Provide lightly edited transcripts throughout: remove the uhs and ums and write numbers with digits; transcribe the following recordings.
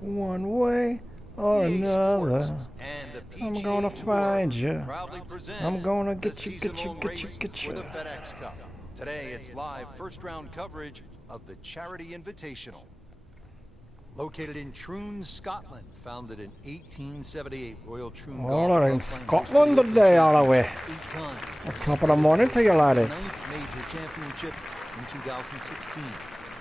one way or another. I'm gonna find you. I'm gonna get you. Today it's live first-round coverage of the Charity Invitational. Located in Troon, Scotland, founded in 1878, Royal Troon Golf Club in Scotland today, are we? Top of the morning to you, laddies. Major championship in 2016.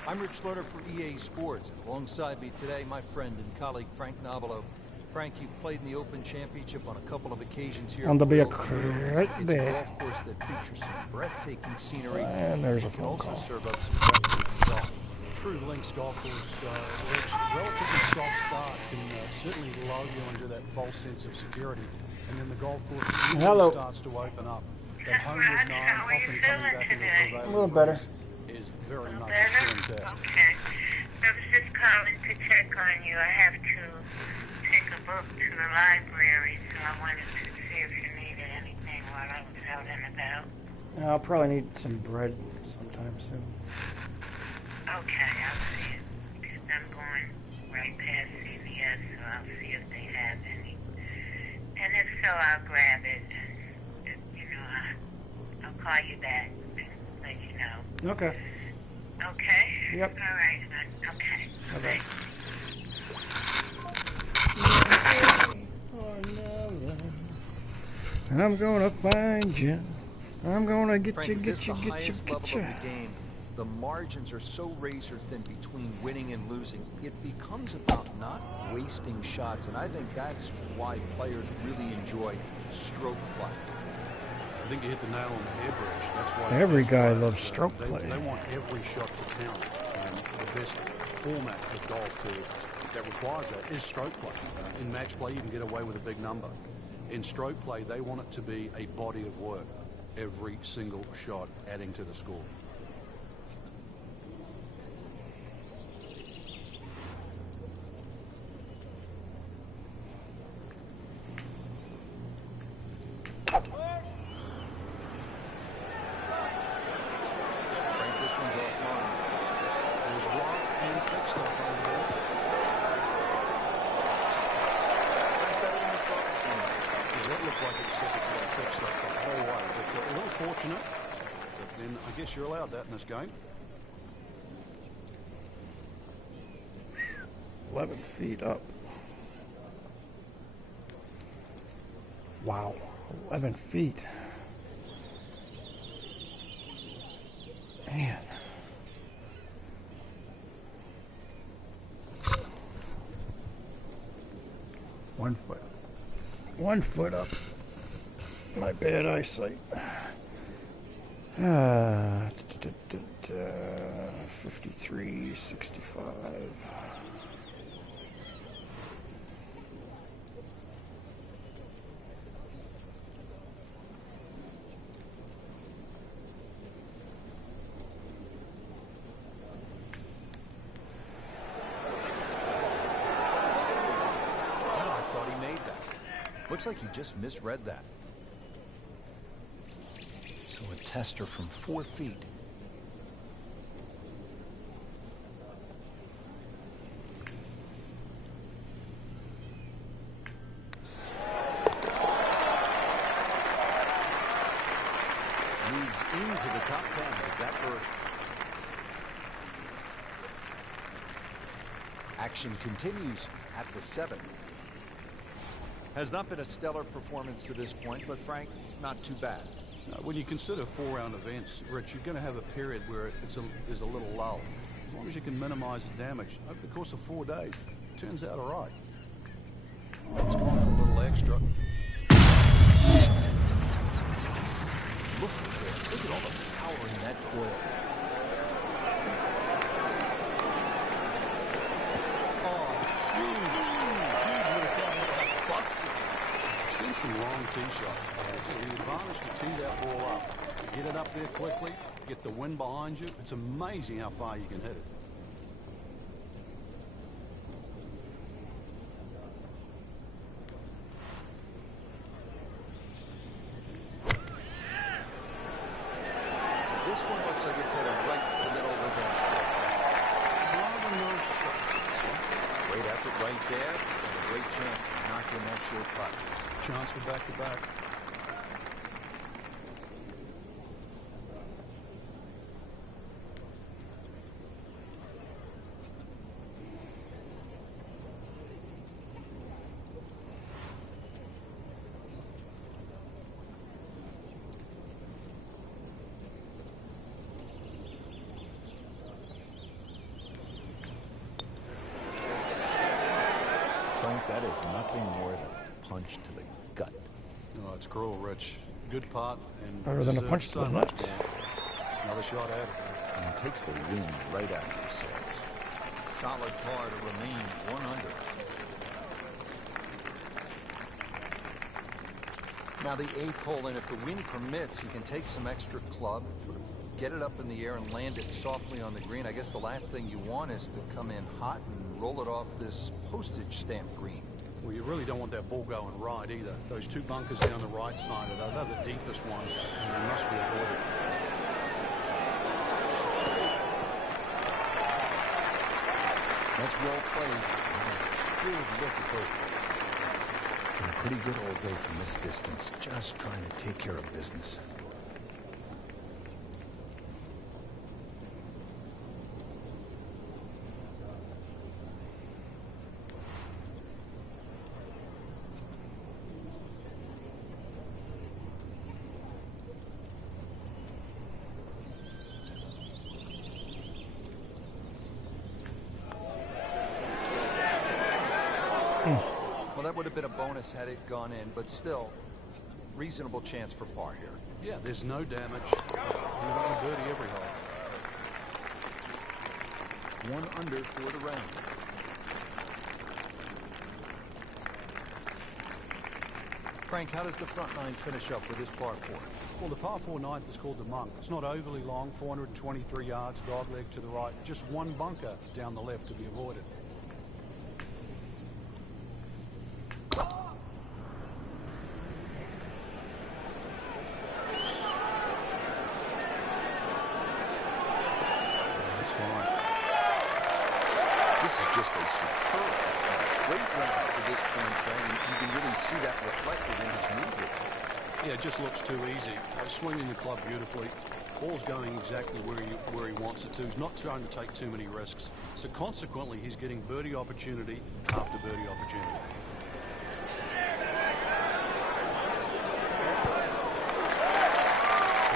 I'm Rich Lerner for EA Sports. Alongside me today, my friend and colleague Frank Nobilo. Frank, you've played in the Open Championship on a couple of occasions here. And to be a great It's day. a golf course that features some breathtaking scenery. And there's a can phone also call. serve up some breathtaking golf. True Links golf course, Rich, relatively soft start can certainly lull you into that false sense of security, and then the golf course really starts to open up. That homeward nine, often coming back into the prevailing breeze, is very much a swing test. Okay. I was just calling to check on you. I have to take a book to the library, so I wanted to see if you needed anything while I was out and about. I'll probably need some bread sometime soon. Okay, I'll see it. Because I'm going right past CVS, so I'll see if they have any. And if so, I'll grab it, and, I'll call you back and let you know. Okay. Okay? Yep. All right. Okay. Okay. I'm gonna find you. I'm gonna get Frank, you. Level of the game. The margins are so razor thin between winning and losing. It becomes about not wasting shots, and I think that's why players really enjoy stroke play. I think you hit the nail on the head, Rich. That's why every guy loves stroke play. They want every shot to count, and the best format of golf that requires that is stroke play. In match play, you can get away with a big number. In stroke play, they want it to be a body of work. Every single shot adding to the score. I guess you're allowed that in this game. 11 feet up. Wow, 11 feet. Man. One foot up. My bad eyesight. 53, 65. Looks like he just misread that. So a tester from 4 feet. Moves into the top 10 with that bird. Action continues at the 7. Has not been a stellar performance to this point, but Frank, not too bad. When you consider 4-round events, Rich, you're going to have a period where there's a little lull. As long as you can minimize the damage over the course of 4 days, it turns out all right. He's going for a little extra. Look at this. Look at all the power in that coil. Some long tee shots. The advantage to tee that ball up, get it up there quickly, get the wind behind you. It's amazing how far you can hit it. This one looks like it's headed right for the middle of the bench. Great effort right there, and a great chance to knock in that short putt. Chance for back-to-back. That is nothing more than a punch to the gut. Oh, it's cruel, Rich. Good putt and Better than a punch to the nuts. Another shot at it. And he takes the wind right out of your sails. Solid par to remain 1 under. Now the 8th hole, and if the wind permits, you can take some extra club, get it up in the air and land it softly on the green. I guess the last thing you want is to come in hot and roll it off this postage stamp green. Well, you really don't want that ball going right either. Those 2 bunkers down the right side of that, they're the deepest ones, and they must be avoided. That's well played. Good look at both. Been a pretty good all day from this distance, just trying to take care of business. Well, that would have been a bonus had it gone in, but still, reasonable chance for par here. Yeah, there's no damage. You're going to birdie every hole. 1 under for the round. Frank, how does the front 9 finish up with this par 4? Well, the par 4 ninth is called the Monk. It's not overly long, 423 yards, dogleg to the right. Just 1 bunker down the left to be avoided. This is just a superb, great round to this point, Frank, and you can really see that reflected in his movement. Yeah, it just looks too easy. Swinging the club beautifully. Ball's going exactly where he wants it to. He's not trying to take too many risks. So consequently, he's getting birdie opportunity after birdie opportunity.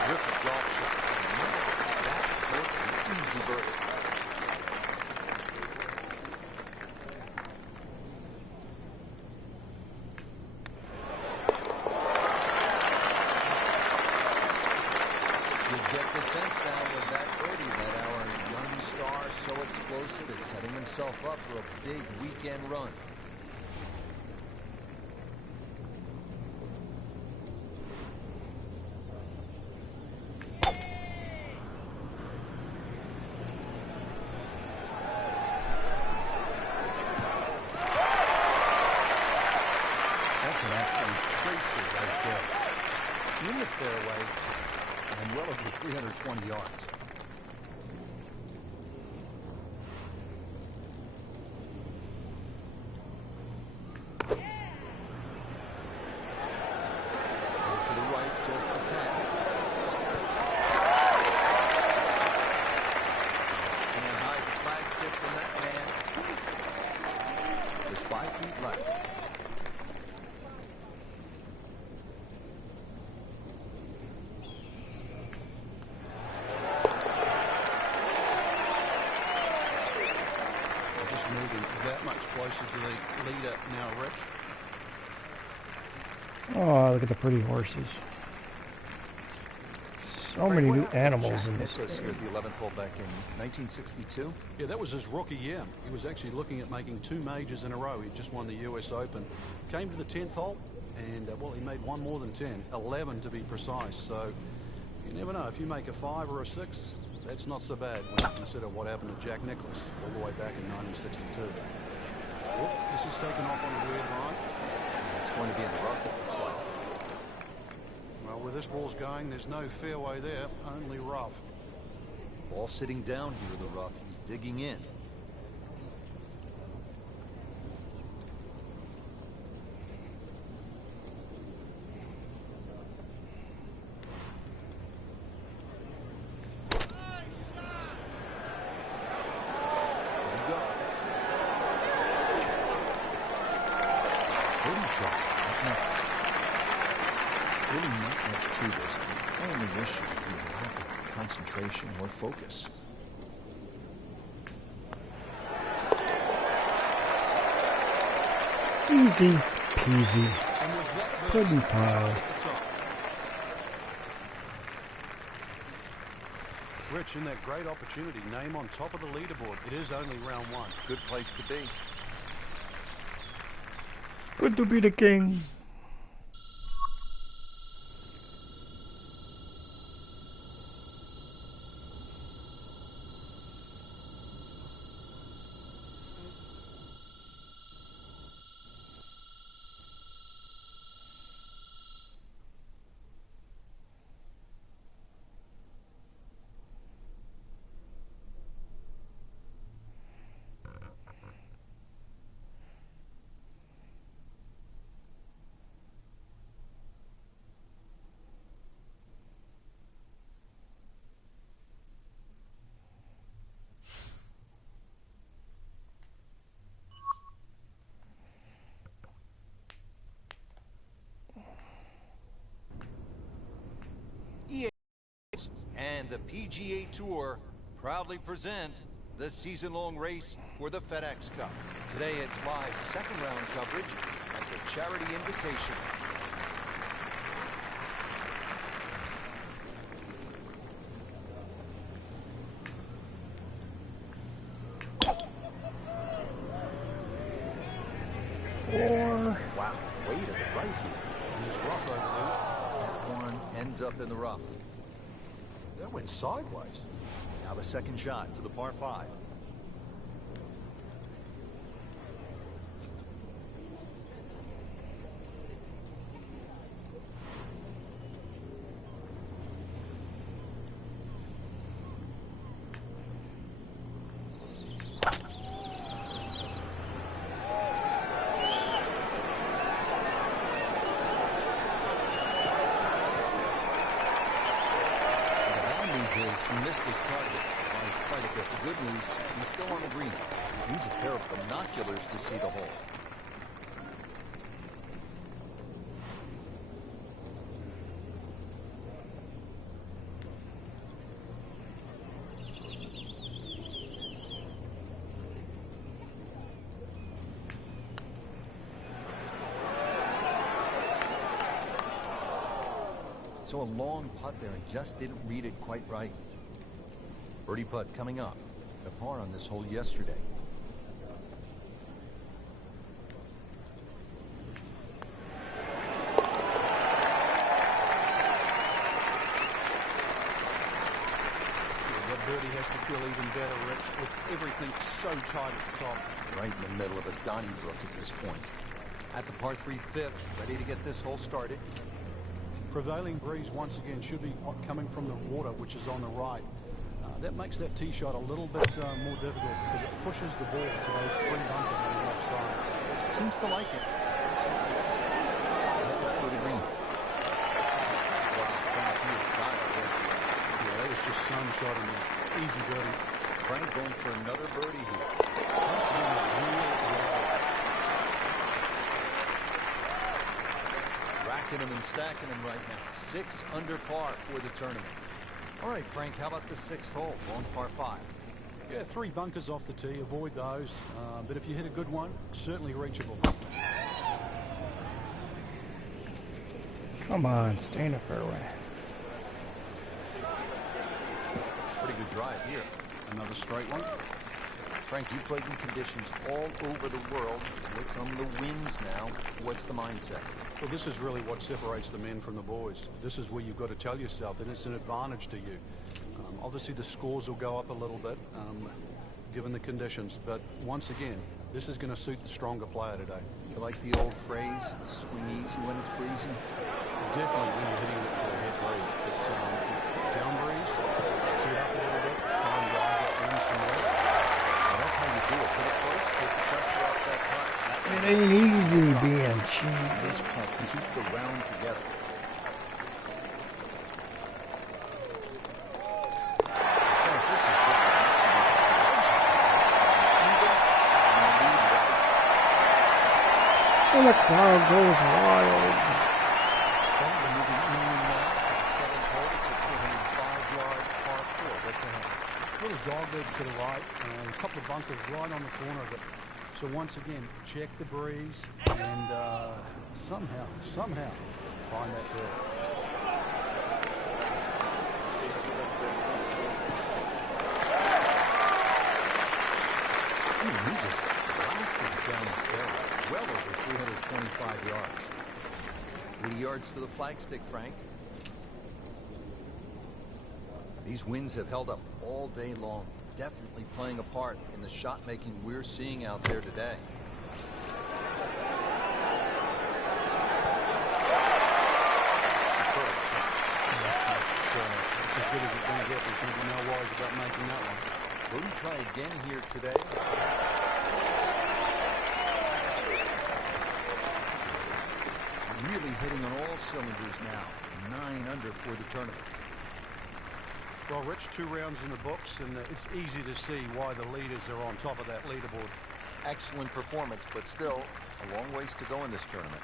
Terrific golf shot. That easy birdie. Is setting himself up for a big weekend run. That's an absolute tracer right there. In the fairway and well over 320 yards. Oh, look at the pretty horses. So many new animals in this area. Here at the 11th hole back in 1962. Yeah, that was his rookie year. He was actually looking at making 2 majors in a row. He just won the US Open. Came to the 10th hole, and, well, he made 1 more than 10. 11 to be precise. So, you never know. If you make a 5 or a 6, that's not so bad when you consider what happened to Jack Nicklaus all the way back in 1962. Whoop, this is taken off on a weird line. It's going to be in the rough, it looks like. Well, where this ball's going, there's no fairway there, only rough. Ball sitting down here in the rough. He's digging in. shot. Nuts. Really not much to this. The only issue would be a lack of concentration or focus. Easy peasy. Pudding pie. Rich, in that great opportunity, name on top of the leaderboard. It is only round one. Good place to be. Good to be the king. And the PGA Tour proudly present the season-long race for the FedEx Cup. Today it's live second-round coverage at the Charity Invitation. Wow, way to the right here. And it's rough over there. That one ends up in the rough. That went sideways. Now the second shot to the par 5. He missed his target by quite a bit. The good news, he's still on the green. He needs a pair of binoculars to see the hole. So a long putt there and just didn't read it quite right. Birdie putt coming up. A par on this hole yesterday. That birdie has to feel even better, Rich, with everything so tight at the top. Right in the middle of a Donnybrook at this point. At the par 3 fifth, ready to get this hole started. Prevailing breeze once again should be coming from the water, which is on the right. That makes that tee shot a little bit more difficult because it pushes the ball to those 3 bunkers on the left side. Seems to like it. For the green. Wow, Frank, he is dialed in. Yeah, that was just sun shot and easy birdie. Frank going for another birdie here. Racking them and stacking them right now. 6 under par for the tournament. All right, Frank, how about the 6th hole, long par 5? Yeah, 3 bunkers off the tee. Avoid those. But if you hit a good one, certainly reachable. Come on, stay in the fairway. Pretty good drive here. Another straight one. Frank, you played in conditions all over the world. Here come the winds now. What's the mindset? Well, this is really what separates the men from the boys. This is where you've got to tell yourself that it's an advantage to you. Obviously, the scores will go up a little bit, given the conditions. But once again, this is going to suit the stronger player today. You like the old phrase, swing easy when it's breezy? Definitely when you're hitting it with a head breeze. But down breeze, tee it up a little bit, try and ride that wind some more. Well, that's how you do it. Put it close, take the pressure off that putt. It ain't easy being cheap. This putts and keep the round together. And the crowd goes wild. Moving inland now to the seventh hole. It's a 205-yard par 4. What's ahead? Well, there's dogleg to the right, and a couple of bunkers right on the corner of it. So once again, check the breeze, and somehow, find that bird. He just blasted it down the fairway, well over 325 yards. 80 yards to the flagstick, Frank. These winds have held up all day long, definitely playing a part in the shot making we're seeing out there today. It's as good as it's going to get. There's going to be no worries about making that one. Will he try again here today? Really hitting on all cylinders now. 9 under for the tournament. Well, Rich, 2 rounds in the books, and it's easy to see why the leaders are on top of that leaderboard. Excellent performance, but still a long ways to go in this tournament.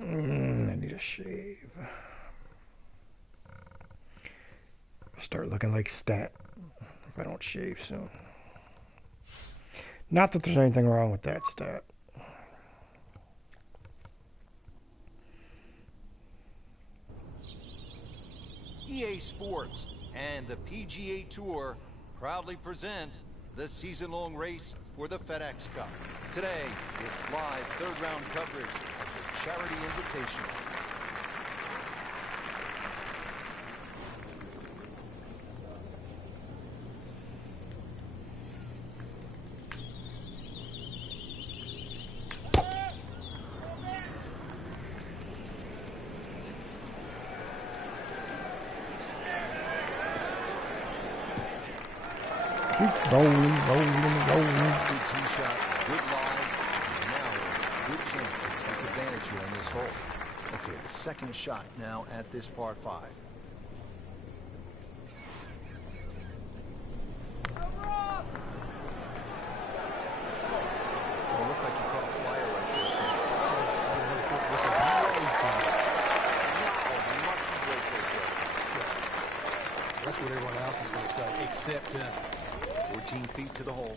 I need a shave. I'll start looking like Stat if I don't shave soon. Not that there's anything wrong with that, Stat. EA Sports and the PGA Tour proudly present the season-long race for the FedEx Cup. Today, it's live third-round coverage of the Charity Invitational. Keep rolling. Good tee shot, good lie, and now a good chance to take advantage here on this hole. Okay, the second shot now at this par 5. Oh, looks like you caught a flyer right there. That's what everyone else is going to say, except him. 14 feet to the hole.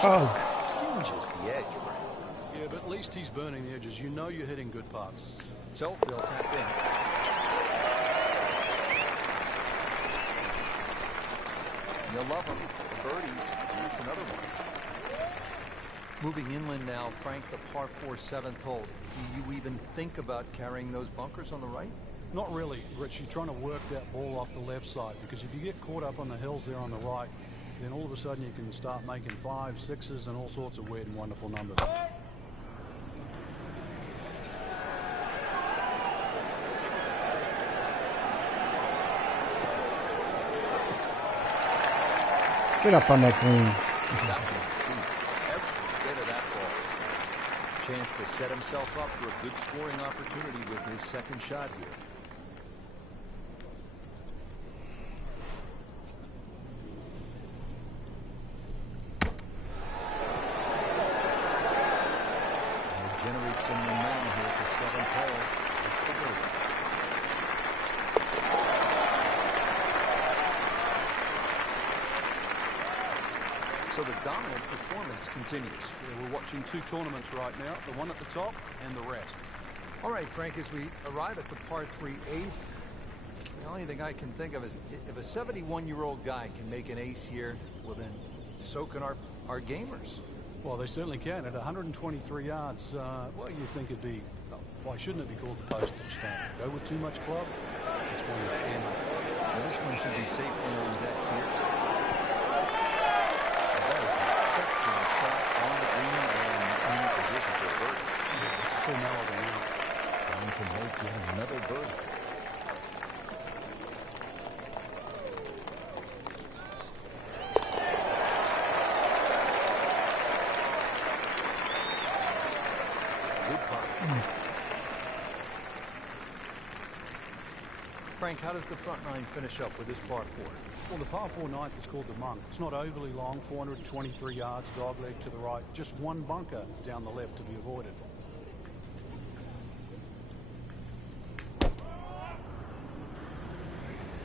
Singes the edge, Frank. Yeah, but at least he's burning the edges. You know you're hitting good putts. So they'll tap in. You'll love them. The birdies. That's another one. Moving inland now, Frank, the par 4 7th hole. Do you even think about carrying those bunkers on the right? Not really, Rich. You're trying to work that ball off the left side, because if you get caught up on the hills there on the right, then all of a sudden you can start making 5s, 6s, and all sorts of weird and wonderful numbers. Get up on that green. That was deep. Every bit of that ball. Chance to set himself up for a good scoring opportunity with his second shot here. Generate some momentum here at the 7th hole. That's the birdie. So the dominant performance continues. Yeah, we're watching 2 tournaments right now, the one at the top and the rest. All right, Frank, as we arrive at the par 3 8th, the only thing I can think of is if a 71-year-old guy can make an ace here, well then so can our gamers. Well, they certainly can. At 123 yards, well, you think it'd be Why shouldn't it be called the postage stamp? Go with too much club, it's one of the hammer. Now this one should be safely on deck here. That is an exceptional shot on the green and in position for a birdie. Yeah, it's so mellow now. Trying to make yet another birdie. Frank, how does the front nine finish up with this par 4? Well, the par 4 ninth is called the Monk. It's not overly long, 423 yards, dogleg to the right. Just one bunker down the left to be avoided.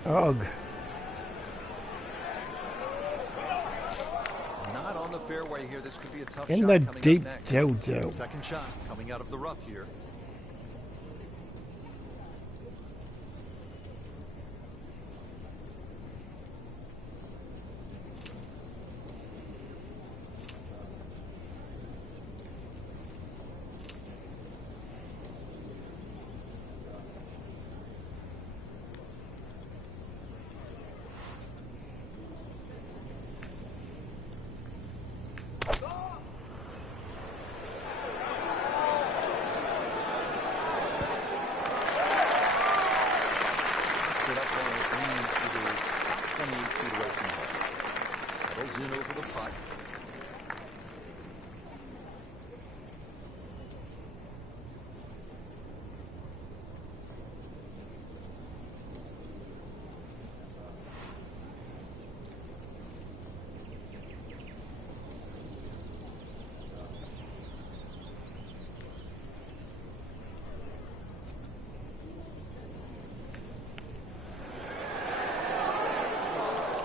Ugh. Not on the fairway here. This could be a tough In shot the coming deep up next. dodo. Second shot coming out of the rough here. In over the putt.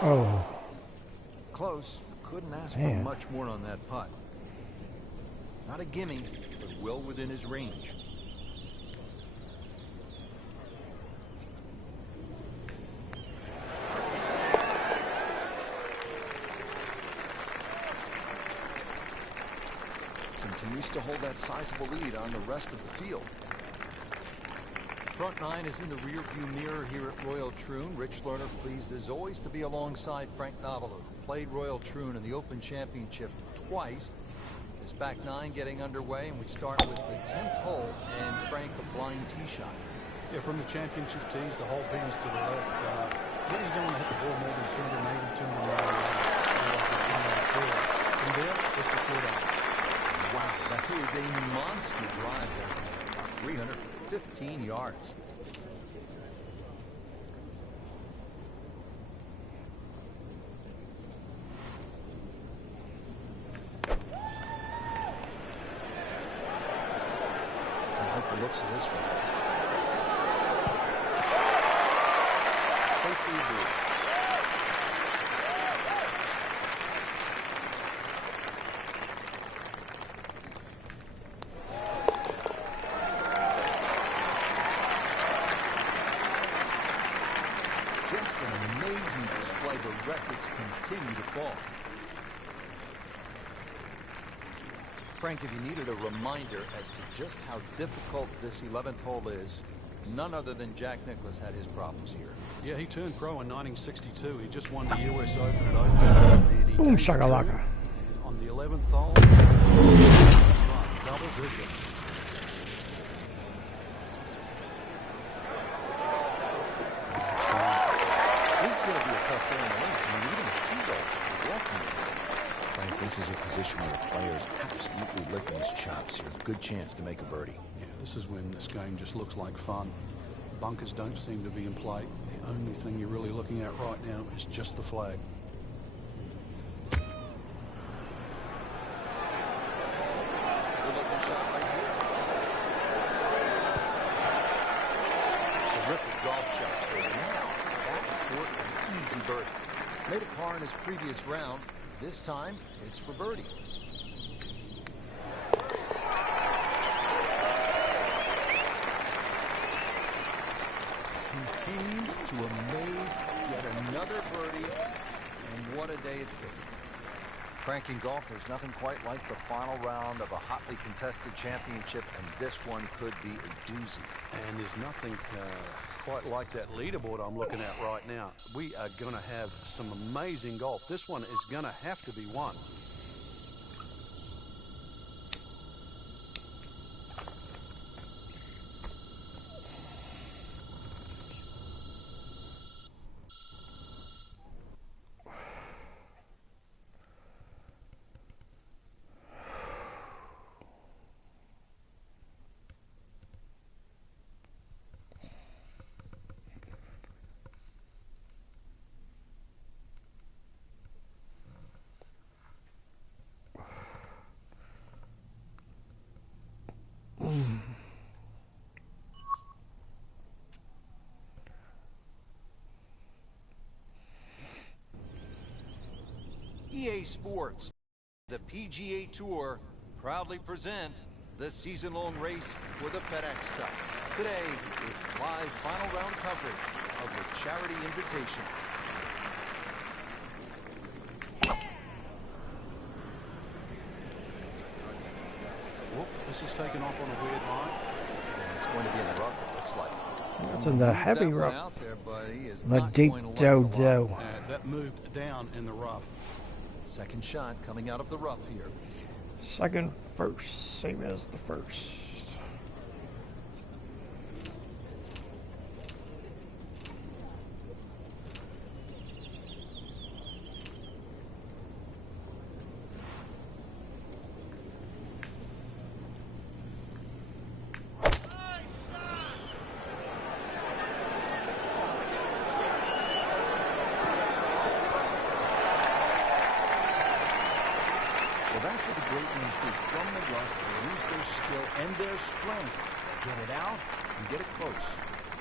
Oh. Close. Couldn't ask Man. for much more on that putt. Not a gimme, but well within his range. Continues to hold that sizable lead on the rest of the field. Front nine is in the rearview mirror here at Royal Troon. Rich Lerner pleased as always to be alongside Frank Novello, who played Royal Troon in the Open Championship twice. This back nine getting underway, and we start with the 10th hole, and Frank a blind tee shot. Yeah, from the championship tees, the hole pins to the left. Really don't want to hit the ball more than 280, 290. From there, just a short out. Wow, that is a monster drive there. 315 yards. I like the looks of this one. Safely good. Just an amazing display. The records continue to fall. Frank, if you needed a reminder as to just how difficult this 11th hole is, none other than Jack Nicklaus had his problems here. Yeah, he turned pro in 1962. He just won the US Open at Open. Boom shakalaka. On the 11th hole, that's right, double digits. This is going to be a tough game to race. I mean, even the Seagulls are walking it. Frank, this is a position where the player is absolutely licking his chops here. Good chance to make a birdie. Yeah, this is when this game just looks like fun. Bunkers don't seem to be in play. The only thing you're really looking at right now is just the flag. Good-looking shot right here. Terrific golf shot. But now, back for an easy birdie. Made a par in his previous round. This time, it's for birdie. Continues to amaze. Yet another birdie. And what a day it's been. Frank, in golf, there's nothing quite like the final round of a hotly contested championship, and this one could be a doozy. And there's nothing quite like that leaderboard I'm looking at right now. We are going to have some amazing golf. This one is going to have to be won. EA Sports, the PGA Tour, proudly present the season-long race for the FedEx Cup. Today, it's live final round coverage of the Charity Invitation. Whoop, this is taken off on a weird line. And it's going to be in the rough, it looks like. That's in the heavy rough. Out there, but he is The not deep going to like the line. dodo. That moved down in the rough. Second shot coming out of the rough here. Second, first, same as the first. Well, that's what the great ones do. From the rough, they use their skill and their strength to get it out and get it close.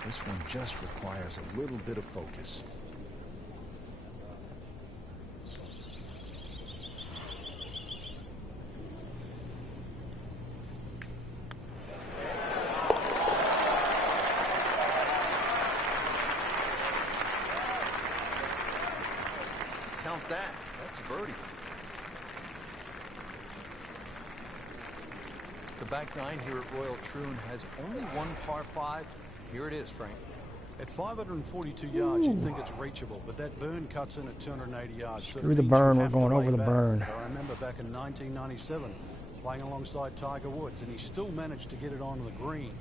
This one just requires a little bit of focus. Count that. That's a birdie. The back nine here at Royal Troon has only one par 5. Here it is, Frank. At 542 yards, you'd think it's reachable, but that burn cuts in at 280 yards. Screw the burn, we're going over the burn. I remember back in 1997, playing alongside Tiger Woods, and he still managed to get it onto the green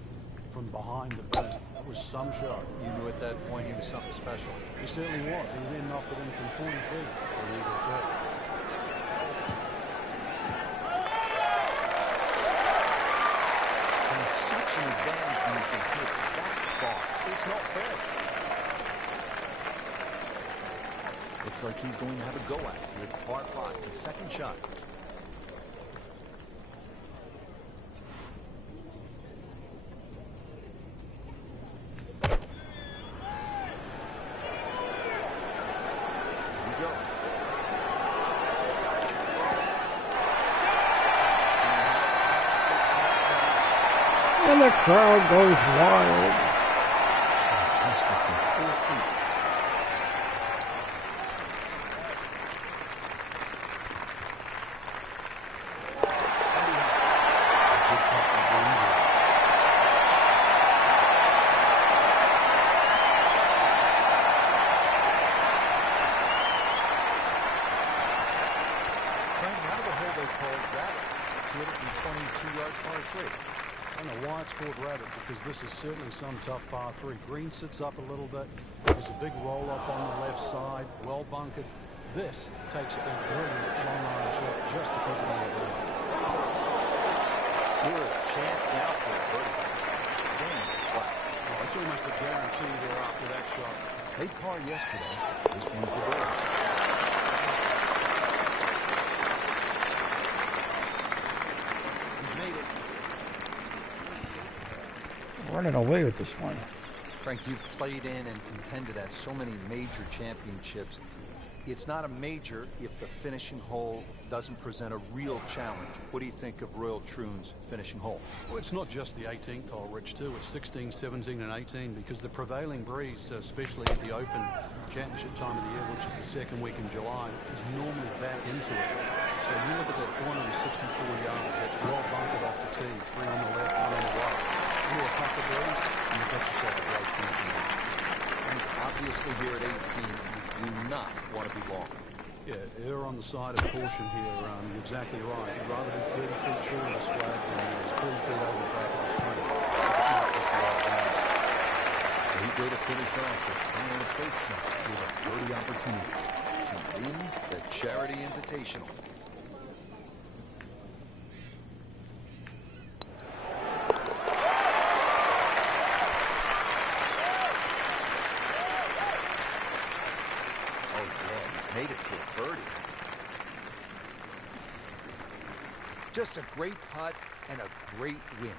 from behind the burn. That was some shot. You knew at that point he was something special. He certainly was. He then knocked it in from 40 feet for an eagle shot. Such an advantage when you can hit that far. It's not fair. Looks like he's going to have a go at it with par 5, the second shot. Here we go. And the crowd goes wild. Just within 4 feet. Frank, out of the hole they called Rabbit. 222-yard par 3. I don't know why it's called Rabbit, because this is certainly some tough par 3. Green sits up a little bit. There's a big roll-off on the left side, well bunkered. This takes a brilliant long-iron shot just to put it on the green. Good chance now for a birdie. Standing flat. Oh, it's almost a guarantee there after that shot. They par yesterday. This one for birdie. He's made it. Running away with this one. Frank, you've played in and contended at so many major championships. It's not a major if the finishing hole doesn't present a real challenge. What do you think of Royal Troon's finishing hole? Well, it's not just the 18th hole, Rich, too. It's 16, 17, and 18, because the prevailing breeze, especially at the Open Championship time of the year, which is the second week in July, is normally back into it. So you look at that 464 yards, that's well bunkered off the tee, 3 on the left, 1 on the right. You a couple of breeze, and you've got yourself a great finishing hole. And obviously here at 18, you do not want to be long. Yeah, err on the side of caution here. You're exactly right. You'd rather be 30 feet short of this flag than 40 feet over the back of this tree. Great way to finish off the final approach shot with a birdie opportunity to win the Charity Invitational. Made it to a birdie. Just a great putt and a great win.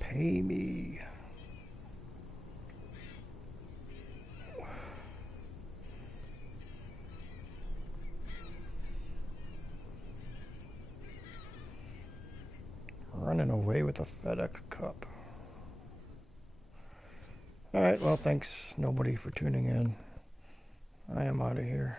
Pay me. Running away with the FedEx Cup. Alright, well, thanks nobody for tuning in. I am out of here.